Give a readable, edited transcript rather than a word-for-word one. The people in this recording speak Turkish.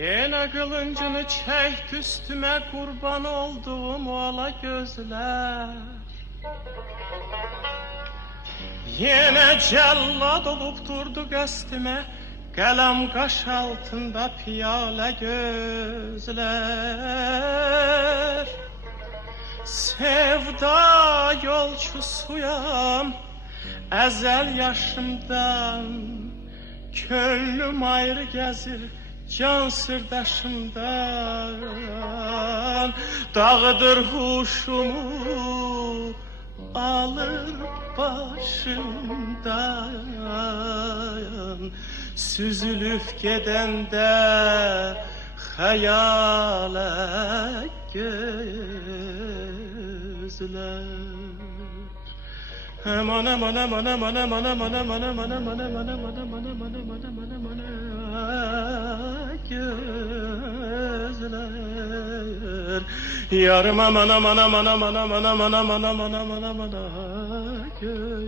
Yine kılıncını çekti üstüme, kurban olduğum oğla gözler. Yine cellat olup durdu qəstime, kalem kaş altında piyale gözler. Sevda yolcusuyam ezel yaşımdan, könlüm ayrı gezir can sırdaşımdan. Dağıdır huşumu, alır başımdan. Süzülüp gedende hayale gözler. Aman aman aman aman aman aman aman aman aman aman aman aman aman aman aman aman gözler. Yarım aman aman aman aman aman aman aman aman aman aman gözler.